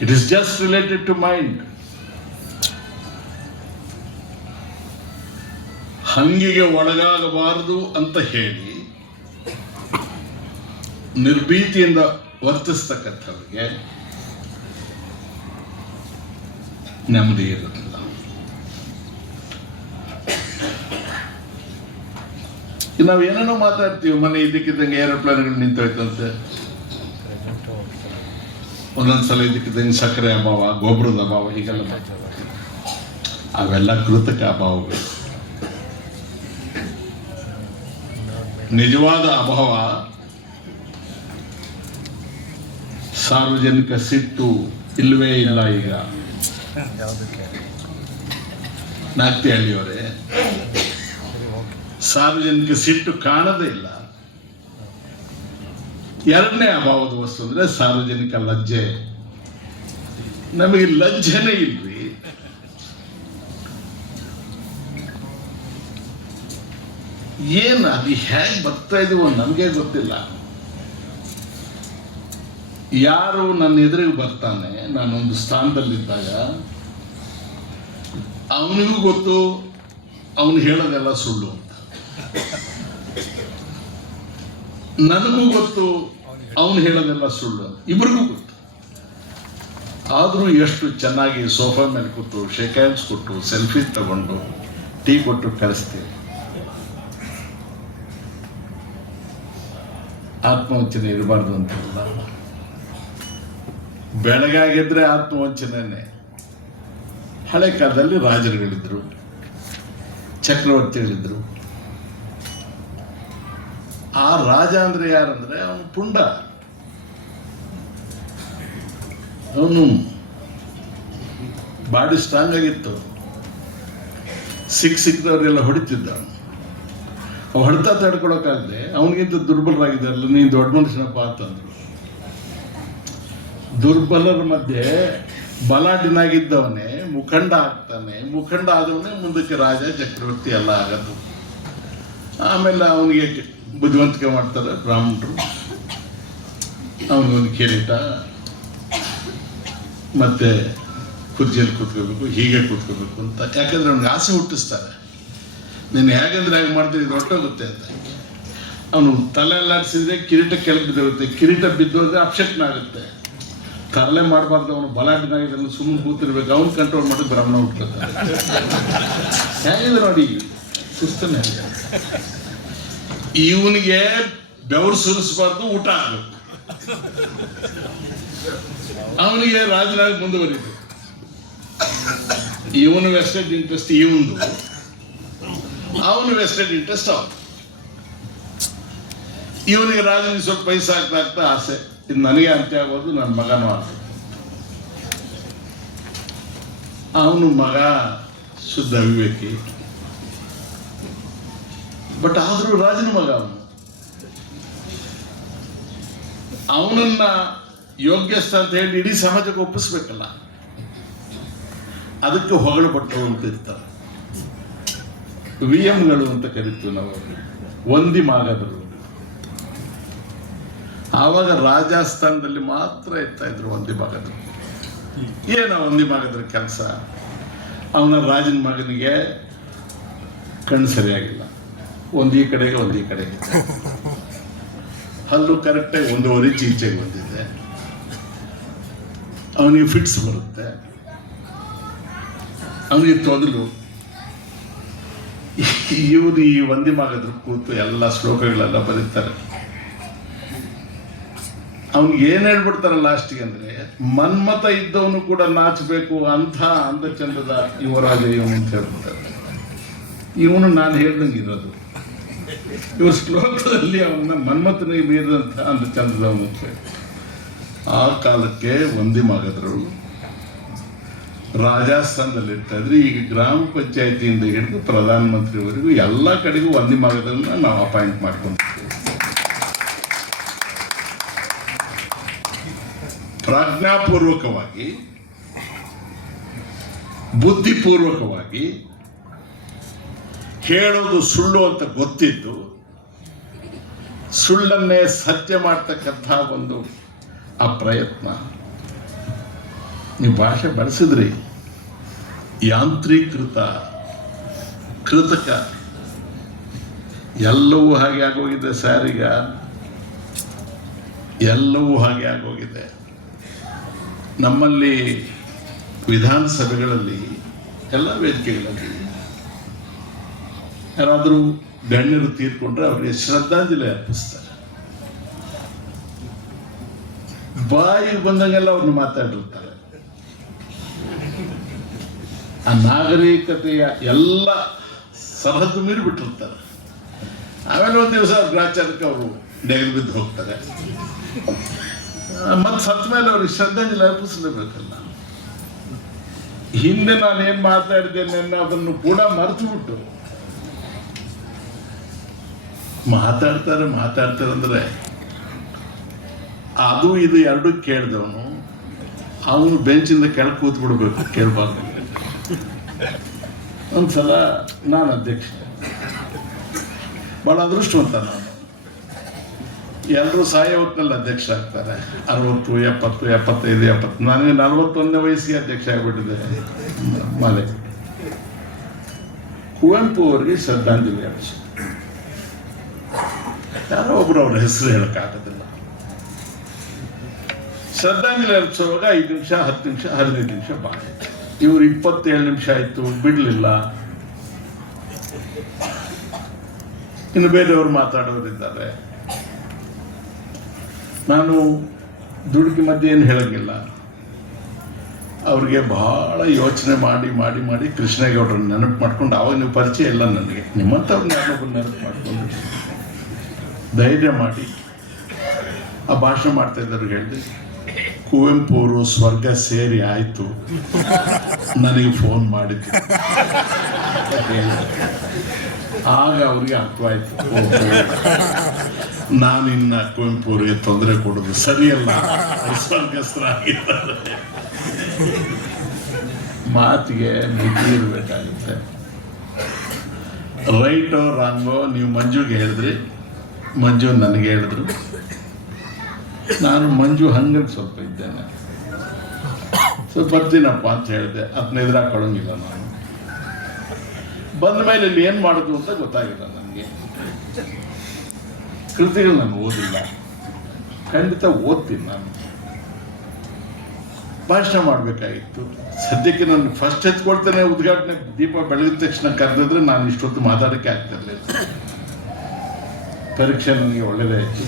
It is just related to mind. ಹಂಗಿಗೆ ಒಳಗಾಗಬಾರದು ಅಂತ ಹೇಳಿ ನಿರ್ಭೀತಿಯಿಂದ ವರ್ತಿಸ್ತಕ್ಕಂಥವ್ರಿಗೆ ನೆಮ್ಮದಿ ಇರೋದಿಲ್ಲ. ನಾವು ಏನೇನೋ ಮಾತಾಡ್ತೀವಿ, ಮನೆ ಇದಕ್ಕಿದ್ದಂಗೆ ಏರೋಪ್ಲೇನ್ಗಳು ನಿಂತೋಯ್ತಂತೆ, ಒಂದೊಂದ್ಸಲ ಇದಕ್ಕಿದ್ದಂಗೆ ಸಕ್ಕರೆ ಅಭಾವ, ಗೊಬ್ಬರದ ಅಭಾವ, ಹೀಗೆಲ್ಲ ಮಾತಾಡ್ತೀವಿ. ಅವೆಲ್ಲ ಕೃತಕ ಅಭಾವಗಳು. ನಿಜವಾದ ಅಭಾವ ಸಾರ್ವಜನಿಕ ಸಿಟ್ಟು ಇಲ್ಲವೇ ಇಲ್ಲ. ಈಗ ನಾಗ್ತಿಹಳ್ಳಿಯವರೇ, ಸಾರ್ವಜನಿಕ ಸಿಟ್ಟು ಕಾಣದೇ ಇಲ್ಲ. ಎರಡನೇ ಅಭಾವದ ವಸ್ತು ಅಂದ್ರೆ ಸಾರ್ವಜನಿಕ ಲಜ್ಜೆ. ನಮಗೆ ಲಜ್ಜೆನೇ ಇಲ್ರಿ. ಏನು ಅದು ಹೇಗೆ ಬರ್ತಾ ಇದೀವೋ ನಮಗೆ ಗೊತ್ತಿಲ್ಲ. ಯಾರು ನನ್ನ ಎದುರಿಗೆ ಬರ್ತಾನೆ, ನಾನೊಂದು ಸ್ಥಾನದಲ್ಲಿದ್ದಾಗ ಅವನಿಗೂ ಗೊತ್ತು ಅವನು ಹೇಳೋದೆಲ್ಲ ಸುಳ್ಳು ಅಂತ, ನನಗೂ ಗೊತ್ತು ಅವನು ಹೇಳೋದೆಲ್ಲ ಸುಳ್ಳು, ಇಬ್ಬರಿಗೂ ಗೊತ್ತು. ಆದರೂ ಎಷ್ಟು ಚೆನ್ನಾಗಿ ಸೋಫಾ ಮೇಲೆ ಕೂತು ಶೇಕ್ ಹ್ಯಾಂಡ್ಸ್ ಕೊಟ್ಟು ಸೆಲ್ಫಿ ತಗೊಂಡು ಟೀ ಕೊಟ್ಟು ಕಳಿಸ್ತೀವಿ. ಆತ್ಮವಂಚನೆ ಇರಬಾರ್ದು ಅಂತಲ್ಲ. ಬೆಳಗಾಗಿದ್ರೆ ಆತ್ಮವಂಚನೆ. ಹಳೆ ಕಾಲದಲ್ಲಿ ರಾಜರುಗಳಿದ್ರು, ಚಕ್ರವರ್ತಿಗಳಿದ್ರು, ಆ ರಾಜ ಅಂದರೆ ಯಾರಂದರೆ ಅವನು ಪುಂಡ, ಅವನು ಬಾಡಿ ಸ್ಟ್ರಾಂಗ್ ಆಗಿತ್ತು, ಸಿಕ್ಕಿದವರೆಲ್ಲ ಹೊಡಿತಿದ್ದ. ಅವು ಹೊಡ್ತಾ ತಡ್ಕೊಳಕ್ಕಾಗದೆ ಅವನಿಗಿಂತ ದುರ್ಬಲರಾಗಿದ್ದಾರಲ್ಲ, ನೀನು ದೊಡ್ಡ ಮನುಷ್ಯನಪ್ಪ ಅಂತಂದ್ರು. ದುರ್ಬಲರ ಮಧ್ಯೆ ಬಲಾಢ್ಯನಾಗಿದ್ದವನೇ ಮುಖಂಡ ಆಗ್ತಾನೆ, ಮುಖಂಡ ಆದವನೇ ಮುಂದಕ್ಕೆ ರಾಜ ಚಕ್ರವರ್ತಿ ಎಲ್ಲ ಆಗೋದು. ಆಮೇಲೆ ಅವನಿಗೆ ಬುದ್ಧಿವಂತಿಕೆ ಮಾಡ್ತಾರೆ ಬ್ರಾಹ್ಮಣರು, ಅವನಿಗೊಂದು ಕಿರೀಟ ಮತ್ತೆ ಕುರ್ಚಿಯಲ್ಲಿ ಕೂತ್ಕೋಬೇಕು, ಹೀಗೆ ಕೂತ್ಕೋಬೇಕು ಅಂತ. ಯಾಕಂದ್ರೆ ಅವ್ನಿಗೆ ಆಸೆ ಹುಟ್ಟಿಸ್ತಾರೆ, ನೀನು ಹೇಗಂದ್ರೆ ಹೇಗೆ ಮಾಡ್ತೀನಿ ಇದು ಹೊಟ್ಟೋಗುತ್ತೆ ಅಂತ. ಅವನು ತಲೆ ಅಲ್ಲಾಡಿಸಿದ್ರೆ ಕಿರೀಟ ಕೆಳಗೆ ಬಿದ್ದೋಗುತ್ತೆ, ಕಿರೀಟ ಬಿದ್ದೋದ್ರೆ ಅಪ್ಸೆಟ್ನ ಆಗುತ್ತೆ. ತರಲೆ ಮಾಡಬಾರ್ದು, ಅವನು ಬಲಾಢ್ಯನಾಗಿದ್ದಾನೆ, ಸುಮ್ಮನೆ ಕೂತಿರ್ಬೇಕು, ಅವ್ನು ಕಂಟ್ರೋಲ್ ಮಾಡಿ ಬ್ರಾಹ್ಮಣ ಹುಟ್ಕೊತಾರೆ. ಹೇಗಿದೆ ನೋಡಿ ಸುಸ್ತನೇ. ಇವನಿಗೆ ಬೆವರು ಸುರಿಸಬಾರ್ದು, ಊಟ ಆಗಬೇಕು. ಅವನಿಗೆ ರಾಜನಾಗಿ ಮುಂದುವರಿದು, ಇವನು ವೆಸ್ಟೆಡ್ ಇಂಟ್ರೆಸ್ಟ್ ಇವಂದು, ಅವನು ವೆಸ್ಟೆಡ್ ಇಂಟ್ರೆಸ್ಟ್ ಅವನು. ಇವನಿಗೆ ರಾಜನಿಗೆ ಸ್ವಲ್ಪ ಪೈಸಾ ಆಗ್ತಾ ಆಸೆ, ಇದು ನನಗೆ ಅಂತ್ಯ ಆಗೋದು, ನನ್ನ ಮಗನೂ ಆಗೋದು. ಅವನು ಮಗ ಶುದ್ಧ ವಿವೇಕಿ, ಬಟ್ ಆದರೂ ರಾಜನ ಮಗ ಅವನು. ಅವನನ್ನ ಯೋಗ್ಯಸ್ಥ ಅಂತ ಹೇಳಿ ಇಡೀ ಸಮಾಜಕ್ಕೆ ಒಪ್ಪಿಸ್ಬೇಕಲ್ಲ, ಅದಕ್ಕೆ ಹೊಗಳು ಪಟ್ಟರು ಅಂತ ಇರ್ತಾರೆ. ವಿಎಂಗಳು ಅಂತ ಕರಿತೀವಿ ನಾವು, ವಂದಿ ಮಾಗದರು. ಆವಾಗ ರಾಜಸ್ಥಾನದಲ್ಲಿ ಮಾತ್ರ ಇರ್ತಾ ಇದ್ರು ವಂದಿ ಮಾಗದರು. ಏನ ವಂದಿ ಮಾಗದ್ರ ಕೆಲಸ? ಅವನ ರಾಜನ ಮಗನಿಗೆ ಕಣ್ಣು ಸರಿಯಾಗಿಲ್ಲ, ಒಂದೀ ಕಡೆಗೆ ಒಂದೀ ಕಡೆಗೆ, ಹಲ್ಲು ಕರೆಕ್ಟಾಗಿ 1.5 ಇಂಚ್ ಈಚೆಗೆ ಬಂದಿದೆ, ಅವನಿಗೆ ಫಿಟ್ಸ್ ಬರುತ್ತೆ, ಅವನಿಗೆ ತೊದಲು. ಇವರು ಈ ವಂದಿ ಮಾಗದ್ರು ಕೂತು ಎಲ್ಲ ಶ್ಲೋಕಗಳೆಲ್ಲ ಬರೀತಾರೆ. ಅವ್ನಿಗೆ ಏನ್ ಹೇಳ್ಬಿಡ್ತಾರ ಲಾಸ್ಟಿಗೆ ಅಂದ್ರೆ, ಮನ್ಮತ ಇದ್ದವನು ಕೂಡ ನಾಚಬೇಕು ಅಂತ ಅಂದ ಚಂದದ ಯುವರಾಜ ಇವನು ಅಂತ ಹೇಳ್ಬಿಡ್ತಾರೆ. ಇವನು ನಾನು ಹೇಳ್ದಂಗೆ ಇರೋದು, ಇವ್ರ ಶ್ಲೋಕದಲ್ಲಿ ಅವನ್ನ ಮನ್ಮಥನಿಗೆ ಮೀರಿದಂತ ಅಂದ ಚಂದದವನು ಅಂತ ಹೇಳಿ. ಆ ಕಾಲಕ್ಕೆ ವಂದಿ ಮಾಗದರು ರಾಜಸ್ಥಾನದಲ್ಲಿ ಇರ್ತಾ ಇದ್ರು. ಈಗ ಗ್ರಾಮ ಪಂಚಾಯತಿಯಿಂದ ಹಿಡಿದು ಪ್ರಧಾನಮಂತ್ರಿವರೆಗೂ ಎಲ್ಲ ಕಡೆಗೂ ವಂದಿ ಮಾಗದನ್ನ ನಾವು ಅಪಾಯಿಂಟ್ ಮಾಡ್ಕೊಂಡಿರ್ತೀವಿ. ಪ್ರಜ್ಞಾಪೂರ್ವಕವಾಗಿ, ಬುದ್ಧಿಪೂರ್ವಕವಾಗಿ ಹೇಳೋದು ಸುಳ್ಳು ಅಂತ ಗೊತ್ತಿದ್ದು ಸುಳ್ಳನ್ನೇ ಸತ್ಯ ಮಾಡ್ತಕ್ಕಂಥ ಒಂದು ಆ ಪ್ರಯತ್ನ. ನೀವು ಭಾಷೆ ಬಳಸಿದ್ರಿ, ಯಾಂತ್ರೀಕೃತ, ಕೃತಕ, ಎಲ್ಲವೂ ಹಾಗೆ ಆಗೋಗಿದೆ ಸರ್. ಈಗ ಎಲ್ಲವೂ ಹಾಗೆ ಆಗೋಗಿದೆ. ನಮ್ಮಲ್ಲಿ ವಿಧಾನಸಭೆಗಳಲ್ಲಿ ಎಲ್ಲ ವೇದಿಕೆಗಳಲ್ಲಿ ಯಾರಾದರೂ ಗಣ್ಯರು ತೀರ್ಕೊಂಡ್ರೆ ಅವರಿಗೆ ಶ್ರದ್ಧಾಂಜಲಿ ಅರ್ಪಿಸ್ತಾರೆ. ಬಾಯಿಗೆ ಬಂದಂಗೆಲ್ಲ ಅವ್ರನ್ನ ಮಾತಾಡಿರ್ತಾರೆ. ಆ ನಾಗರಿಕತೆಯ ಎಲ್ಲ ಸರಹದ್ದು ಮೀರಿಬಿಟ್ಟಿರ್ತಾರೆ. ಆಮೇಲೆ ಒಂದು ದಿವಸ ಗ್ರಾಚಾರಕ್ಕೆ ಅವರು ನೆಗೆದು ಬಿದ್ದು ಹೋಗ್ತಾರೆ. ಮತ್ತೆ ಸತ್ತ ಮೇಲೆ ಅವ್ರಿಗೆ ಶ್ರದ್ಧಾಂಜಲಿ ಅರ್ಪಿಸಲೇಬೇಕಲ್ಲ. ಹಿಂದೆ ನಾನೇನ್ ಮಾತಾಡಿದ್ದೇನೆ ಅನ್ನೋದನ್ನು ಕೂಡ ಮರೆತು ಬಿಟ್ಟು ಮಾತಾಡ್ತಾರೆ ಅಂದ್ರೆ ಅದು ಇದು ಎರಡು ಕೇಳಿದವನು ಅವನು ಬೆಂಚಿಂದ ಕೆಳಗೆ ಕೂತ್ ಬಿಡ್ಬೇಕು, ಕೇಳಬಾರ್ದು. ಒಂದ್ಸಲ ನಾನು ಅಧ್ಯಕ್ಷ, ಬಹಳ ಅದೃಷ್ಟವಂತ ನಾನು. ಎಲ್ಲರೂ ಸಾಯೋ ಹೊತ್ತಿನಲ್ಲಿ ಅಧ್ಯಕ್ಷ ಆಗ್ತಾರೆ. 60, 70, 75, 70. ನನಗೆ 41ನೇ ವಯಸ್ಸಿಗೆ ಅಧ್ಯಕ್ಷ ಆಗಿಬಿಟ್ಟಿದೆ. ಮಲೆ ಕುವೆಂಪು ಅವರಿಗೆ ಶ್ರದ್ಧಾಂಜಲಿ ಅರ್ಪಿಸಿ, ಯಾರೋ ಒಬ್ರು ಅವ್ರ ಹೆಸರು ಹೇಳಕ್ಕಾಗೋದಿಲ್ಲ. ಶ್ರದ್ಧಾಂಜಲಿ ಅರ್ಪಿಸುವಾಗ 5 ನಿಮಿಷ, 10 ನಿಮಿಷ, 15 ನಿಮಿಷ ಬಾಳೆ. ಇವ್ರು 27 ನಿಮಿಷ ಆಯ್ತು, ಬಿಡ್ಲಿಲ್ಲ. ಇನ್ನು ಬೇರೆಯವರು ಮಾತಾಡೋರಿದ್ದಾರೆ. ನಾನು ದುಡುಕಿ ಮಧ್ಯೆ ಏನು ಹೇಳಂಗಿಲ್ಲ. ಅವ್ರಿಗೆ ಬಹಳ ಯೋಚನೆ ಮಾಡಿ ಕೃಷ್ಣೇಗೌಡರನ್ನ ನೆನಪು ಮಾಡ್ಕೊಂಡು, ಅವಾಗ ನೀವು ಪರಿಚಯ ಇಲ್ಲ ನನಗೆ, ನಿಮ್ಮಂಥವ್ರನ್ನ ಯಾರೊಬ್ಬರು ನೆನಪು ಮಾಡ್ಕೊಂಡು ಧೈರ್ಯ ಮಾಡಿ ಆ ಭಾಷಣ ಮಾಡ್ತಾ ಇದ್ದವ್ರಿಗೆ ಹೇಳಿದೆ, ಕುವೆಂಪು ಅವರು ಸ್ವರ್ಗ ಸೇರಿ ಆಯಿತು, ನನಗೆ ಫೋನ್ ಮಾಡಿದ್ರು. ಆಗ ಅವ್ರಿಗೆ ಅರ್ಥವಾಯ್ತು, ನಾನಿನ್ನ ಕುವೆಂಪು ಅವರಿಗೆ ತೊಂದರೆ ಕೊಡೋದು ಸರಿಯಲ್ಲ, ಸ್ವರ್ಗಸ್ಥರಾಗಿದ್ದಾರೆ. ಮಾತಿಗೆ ಮಿತಿ ಇರಬೇಕಾಗುತ್ತೆ. ರೈಟೋ ರಾಂಗೋ ನೀವು ಮಂಜುಗೆ ಹೇಳಿದ್ರಿ, ಮಂಜು ನನಗೆ ಹೇಳಿದ್ರು. ನಾನು ಮಂಜು ಹಂಗಂತ ಸ್ವಲ್ಪ ಇದ್ದೇನೆ, ಬರ್ತೀನಪ್ಪ ಅಂತ ಹೇಳಿದೆ. ಅದನ್ನ ಎದುರಾಕೊಳ್ಳೋಂಗಿಲ್ಲ. ನಾನು ಬಂದ ಮೇಲೆ ಇಲ್ಲಿ ಏನು ಮಾಡೋದು ಅಂತ ಗೊತ್ತಾಗಿಲ್ಲ ನನಗೆ. ಕೃತಿಗಳು ನಾನು ಓದಿಲ್ಲ, ಖಂಡಿತ ಓದ್ತೀನಿ. ನಾನು ಭಾಷಣ ಮಾಡಬೇಕಾಗಿತ್ತು. ಸದ್ಯಕ್ಕೆ ನಾನು ಫಸ್ಟ್ ಎತ್ಕೊಳ್ತೇನೆ, ಉದ್ಘಾಟನೆ ದೀಪ ಬೆಳಗಿದ ತಕ್ಷಣ ಕರೆದಿದ್ರೆ ನಾನು ಇಷ್ಟೊತ್ತು ಮಾತಾಡೋಕ್ಕೆ ಆಗ್ತಿರ್ಲಿಲ್ಲ. ಪರೀಕ್ಷೆ ನನಗೆ ಒಳ್ಳೆಯದಾಯಿತು.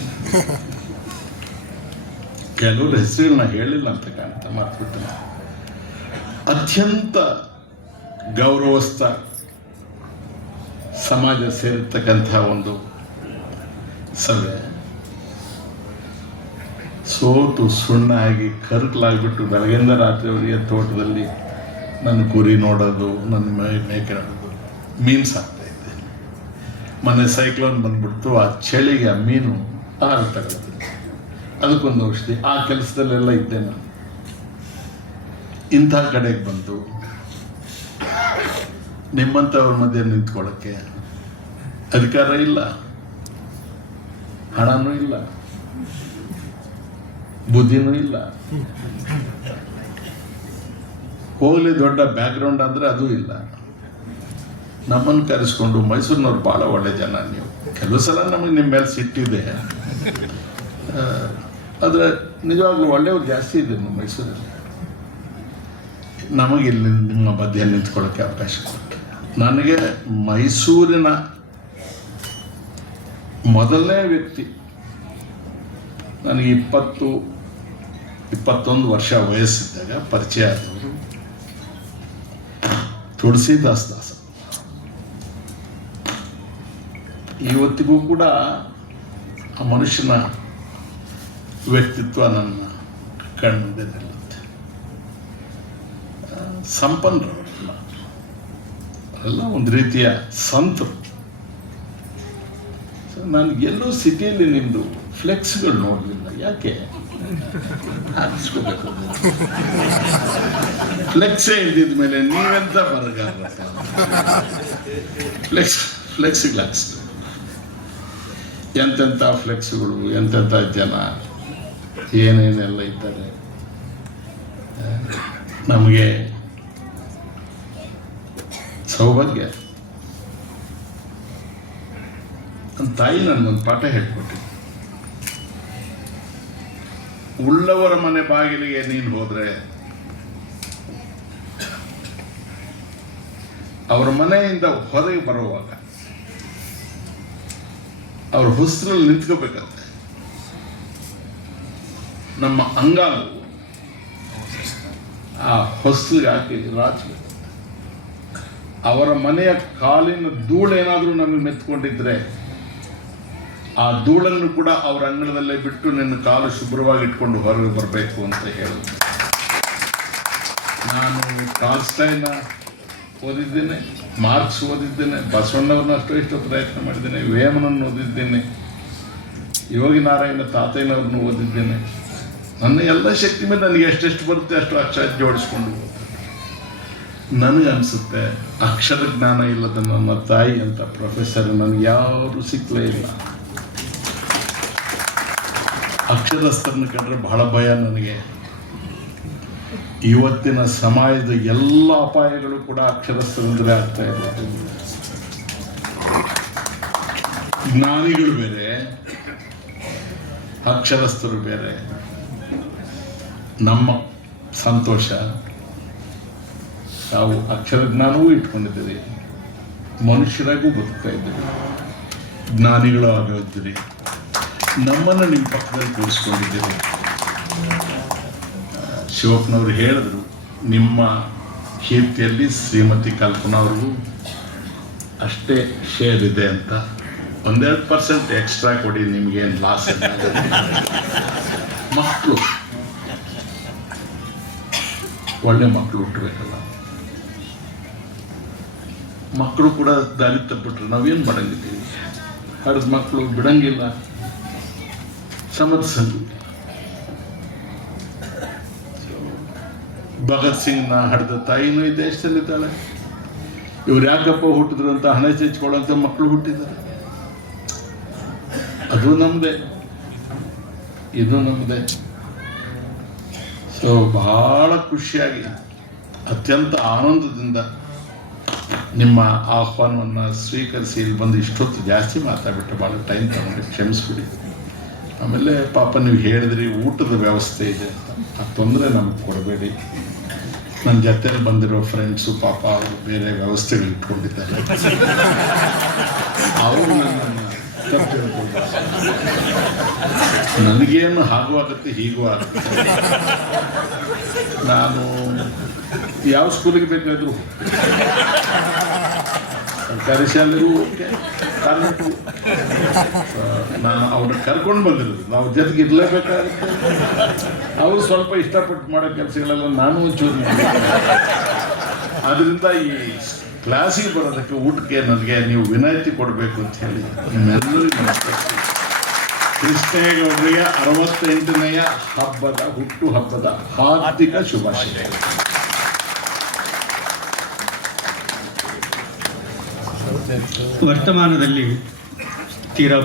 ಕೆಲವರು ಹೆಸರುಗಳನ್ನ ಹೇಳಿಲ್ಲ ಅಂತ ಕಾಣ್ತಾ ಮಾತ್ಬಿಟ್ಟು. ಅತ್ಯಂತ ಗೌರವಸ್ಥ ಸಮಾಜ ಸೇರಿರ್ತಕ್ಕಂಥ ಒಂದು ಸಭೆ ಸೋತು ಸುಣ್ಣಾಗಿ ಕರ್ಕಲಾಗ್ಬಿಟ್ಟು ಬೆಳಗಿಂದ ರಾತ್ರಿಯವರೆಗೆ ತೋಟದಲ್ಲಿ ನನ್ನ ಕುರಿ ನೋಡೋದು, ನನ್ನ ಮೇಕೆ ನೋಡೋದು, ಮೀನು ಸಾಕ್ತಾ ಇದ್ದೆ. ಮೊನ್ನೆ ಸೈಕ್ಲೋನ್ ಬಂದ್ಬಿಡ್ತು, ಆ ಚಳಿಗೆ ಆ ಮೀನು ಆಹಾರ ತಗೊಳ್ತು, ಅದಕ್ಕೊಂದು ಔಷಧಿ. ಆ ಕೆಲಸದಲ್ಲೆಲ್ಲ ಇದ್ದೆ ನಾನು. ಇಂಥ ಕಡೆಗೆ ಬಂದು ನಿಮ್ಮಂಥವ್ರ ಮಧ್ಯೆ ನಿಂತ್ಕೊಳ್ಳೋಕ್ಕೆ ಅಧಿಕಾರ ಇಲ್ಲ, ಹಣನೂ ಇಲ್ಲ, ಬುದ್ಧಿನೂ ಇಲ್ಲ. ಹೋಗ್ಲಿ ದೊಡ್ಡ ಬ್ಯಾಕ್ಗ್ರೌಂಡ್ ಅಂದರೆ ಅದೂ ಇಲ್ಲ. ನಮ್ಮನ್ನು ಕರೆಸ್ಕೊಂಡು, ಮೈಸೂರಿನವ್ರು ಭಾಳ ಒಳ್ಳೆ ಜನ ನೀವು. ಕೆಲವು ಸಲ ನಮಗೆ ನಿಮ್ಮ ಮೇಲೆ ಸಿಟ್ಟಿದೆ, ಆದರೆ ನಿಜವಾಗ್ಲೂ ಒಳ್ಳೆಯವ್ರು ಜಾಸ್ತಿ ಇದೆ ನಮ್ಮ ಮೈಸೂರಲ್ಲಿ. ನಮಗೆ ಇಲ್ಲಿ ನಿಮ್ಮ ಮಧ್ಯೆ ನಿಂತ್ಕೊಳ್ಳೋಕ್ಕೆ ಅವಕಾಶ ಕೊಟ್ಟು, ನನಗೆ ಮೈಸೂರಿನ ಮೊದಲನೇ ವ್ಯಕ್ತಿ, ನನಗೆ 21 ವರ್ಷ ವಯಸ್ಸಿದ್ದಾಗ ಪರಿಚಯ ಆದವರು ತುಳಸಿದಾಸ್ ದಾಸ. ಇವತ್ತಿಗೂ ಕೂಡ ಆ ಮನುಷ್ಯನ ವ್ಯಕ್ತಿತ್ವ ನನ್ನ ಕಣ್ಣಿದೆ ನಿಲ್ಲುತ್ತೆ. ಸಂಪನ್ನರವರೆಲ್ಲ ಅವರೆಲ್ಲ ಒಂದು ರೀತಿಯ ಸಂತರು. ನಾನು ಎಲ್ಲೋ ಸಿಟಿಯಲ್ಲಿ ನಿಮ್ಮದು ಫ್ಲೆಕ್ಸ್ಗಳು ನೋಡಲಿಲ್ಲ. ಯಾಕೆ ಹಾಕಿಸ್ಕೋಬೇಕು? ಫ್ಲೆಕ್ಸೇ ಇದ್ದಿದ ಮೇಲೆ ನೀವೆಂತ ಬರಗಾರ ಫ್ಲೆಕ್ಸ್ಗಳು ಹಾಕಿಸ್ತು. ಎಂತೆಂಥ ಫ್ಲೆಕ್ಸ್ಗಳು, ಎಂತೆಂಥ ಜನ, ಏನೇನೆಲ್ಲ ಇದ್ದಾರೆ. ನಮಗೆ ಸೌಭಾಗ್ಯ. ನನ್ನ ತಾಯಿ ನನಗೊಂದು ಪಾಠ ಹೇಳ್ಕೊಟ್ಟಿದ್ದೆ. ಉಳ್ಳವರ ಮನೆ ಬಾಗಿಲಿಗೆ ನೀನು ಹೋದ್ರೆ ಅವರ ಮನೆಯಿಂದ ಹೊರಗೆ ಬರುವಾಗ ಅವ್ರ ಹೊಸ್ರಲ್ಲಿ ನಿಂತ್ಕೋಬೇಕಂತೆ. ನಮ್ಮ ಅಂಗಾಲು ಆ ಹೊಸ್ಲಿಗೆ ಹಾಕಿ ರಾಚಬೇಕು. ಅವರ ಮನೆಯ ಕಾಲಿನ ಧೂಳೇನಾದರೂ ನಮಗೆ ಮೆತ್ಕೊಂಡಿದ್ರೆ ಆ ಧೂಳನ್ನು ಕೂಡ ಅವರ ಅಂಗಳದಲ್ಲೇ ಬಿಟ್ಟು ನಿನ್ನ ಕಾಲು ಶುಭ್ರವಾಗಿ ಇಟ್ಕೊಂಡು ಹೊರಗೆ ಬರಬೇಕು ಅಂತ ಹೇಳಿದ್ರು. ನಾನು ಟಾಲ್ಸ್ಟಾಯ್ನ ಓದಿದ್ದೇನೆ, ಮಾರ್ಕ್ಸ್ ಓದಿದ್ದೇನೆ, ಬಸವಣ್ಣವ್ರನ್ನ ಇಷ್ಟು ಪ್ರಯತ್ನ ಮಾಡಿದ್ದೇನೆ, ವೇಮನನ್ನು ಓದಿದ್ದೇನೆ, ಯೋಗಿ ನಾರಾಯಣ ತಾತಯ್ಯನವ್ರನ್ನ ಓದಿದ್ದೇನೆ. ನನ್ನ ಎಲ್ಲ ಶಕ್ತಿ ಮೇಲೆ ನನಗೆ ಎಷ್ಟೆಷ್ಟು ಬರುತ್ತೆ ಅಷ್ಟು ಅಕ್ಷರ ಜೋಡಿಸ್ಕೊಂಡು ಹೋಗ್ತೇನೆ. ನನಗೆ ಅನಿಸುತ್ತೆ ಅಕ್ಷರ ಜ್ಞಾನ ಇಲ್ಲದ ನನ್ನ ತಾಯಿ ಅಂತ ಪ್ರೊಫೆಸರ್ ನನಗೆ ಯಾರು ಸಿಕ್ಕಲೇ ಇಲ್ಲ. ಅಕ್ಷರಸ್ಥರನ್ನು ಕಂಡ್ರೆ ಬಹಳ ಭಯ ನನಗೆ. ಇವತ್ತಿನ ಸಮಾಜದ ಎಲ್ಲ ಅಪಾಯಗಳು ಕೂಡ ಅಕ್ಷರಸ್ಥರಿಂದಲೇ ಆಗ್ತಾ ಇರೋದು. ಜ್ಞಾನಿಗಳು ಬೇರೆ, ಅಕ್ಷರಸ್ಥರು ಬೇರೆ. ನಮ್ಮ ಸಂತೋಷ ನಾವು ಅಕ್ಷರ ಜ್ಞಾನವೂ ಇಟ್ಕೊಂಡಿದ್ದೀರಿ, ಮನುಷ್ಯರಾಗೂ ಬದುಕ್ತಾ ಇದ್ದೀರಿ, ಜ್ಞಾನಿಗಳು ಆಗಿದ್ದೀರಿ. ನಮ್ಮನ್ನು ನಿಮ್ಮ ಪಕ್ಕದಲ್ಲಿ ಕೂರಿಸ್ಕೊಂಡಿದ್ದೀರಿ. ಶಿವಪ್ಪನವರು ಹೇಳಿದ್ರು, ನಿಮ್ಮ ಕೀರ್ತಿಯಲ್ಲಿ ಶ್ರೀಮತಿ ಕಲ್ಪನಾ ಅವ್ರಿಗೂ ಅಷ್ಟೇ ಶೇರ್ ಇದೆ ಅಂತ. 1-2% ಎಕ್ಸ್ಟ್ರಾ ಕೊಡಿ, ನಿಮ್ಗೇನು ಲಾಸ್ ಇಲ್ಲ. ಮಕ್ಕಳು ಒಳ್ಳೆ ಮಕ್ಕಳು ಹುಟ್ಟಬೇಕಲ್ಲ. ಮಕ್ಕಳು ಕೂಡ ದಾರಿ ತಪ್ಪಿಟ್ರೆ ನಾವೇನು ಮಾಡಂಗಿದ್ದೀವಿ? ಹರಿದ ಮಕ್ಕಳು ಬಿಡಂಗಿಲ್ಲ, ಸಮರ್ಥಿಸಂಗಿಲ್ಲ. ಭಗತ್ ಸಿಂಗ್ನ ಹಡ್ದ ತಾಯಿನೂ ಈ ದೇಶದಲ್ಲಿದ್ದಾಳೆ. ಇವ್ರು ಯಾಕಪ್ಪ ಹುಟ್ಟಿದ್ರು ಅಂತ ಹಣ ಚೆಚ್ಕೊಳ್ಳೋಂಥ ಮಕ್ಕಳು ಹುಟ್ಟಿದ್ದಾರೆ. ಅದು ನಮ್ಮದೇ, ಇದು ನಮ್ಮದೇ. ಸೊ ಬಹಳ ಖುಷಿಯಾಗಿ, ಅತ್ಯಂತ ಆನಂದದಿಂದ ನಿಮ್ಮ ಆಹ್ವಾನವನ್ನು ಸ್ವೀಕರಿಸಿ ಇಲ್ಲಿ ಬಂದು ಇಷ್ಟೊತ್ತು ಜಾಸ್ತಿ ಮಾತಾಡ್ಬಿಟ್ಟು ಭಾಳ ಟೈಮ್ ತಗೊಂಡು ಕ್ಷಮಿಸ್ಬಿಡಿ. ಆಮೇಲೆ ಪಾಪ ನೀವು ಹೇಳಿದ್ರಿ ಊಟದ ವ್ಯವಸ್ಥೆ ಇದೆ ಅಂತ, ಆ ತೊಂದರೆ ನಮಗೆ ಕೊಡಬೇಡಿ. ನನ್ನ ಜೊತೆಯಲ್ಲಿ ಬಂದಿರೋ ಫ್ರೆಂಡ್ಸು ಪಾಪ ಅವರು ಬೇರೆ ವ್ಯವಸ್ಥೆಗಳು ಇಟ್ಕೊಂಡಿದ್ದಾರೆ, ಅವರು ನನ್ನನ್ನು ತಪ್ಪು ತಿಳ್ಕೊಳ್ತಾರೆ. ನನಗೇನು ಹಾಗೂ ಆಗುತ್ತೆ ಹೀಗೂ ಆಗುತ್ತೆ. ನಾನು ಯಾವ ಸ್ಕೂಲಿಗೆ ಬೇಕಾದರೂ ಸರ್ಕಾರಿ ಶಾಲೆಗೂ ಓಕೆ, ಕಾನ್ವೆಂಟ್ಗೂ ನಾನು ಅವ್ರನ್ನ ಕರ್ಕೊಂಡು ಬಂದಿರೋದು, ನಾವು ಜೊತೆಗೆ ಇರಲೇಬೇಕಾಗುತ್ತೆ. ಅವರು ಸ್ವಲ್ಪ ಇಷ್ಟಪಟ್ಟು ಮಾಡೋ ಕೆಲಸಗಳೆಲ್ಲ ನಾನು ಒಂಚೂರು ಅದರಿಂದ ಈ ಕ್ಲಾಸಿಗೆ ಬರೋದಕ್ಕೆ ಊಟಕ್ಕೆ ನನಗೆ ನೀವು ವಿನಾಯಿತಿ ಕೊಡಬೇಕು ಅಂತ ಹೇಳಿ ನಿಮ್ಮೆಲ್ಲರಿಗೂ ಕೃಷ್ಣೇಗೌಡರಿಗೆ 68ನೇ ಹುಟ್ಟು ಹಬ್ಬದ ಹಾರ್ದಿಕ ಶುಭಾಶಯಗಳು. ವರ್ತಮಾನದಲ್ಲಿ ತೀರಾ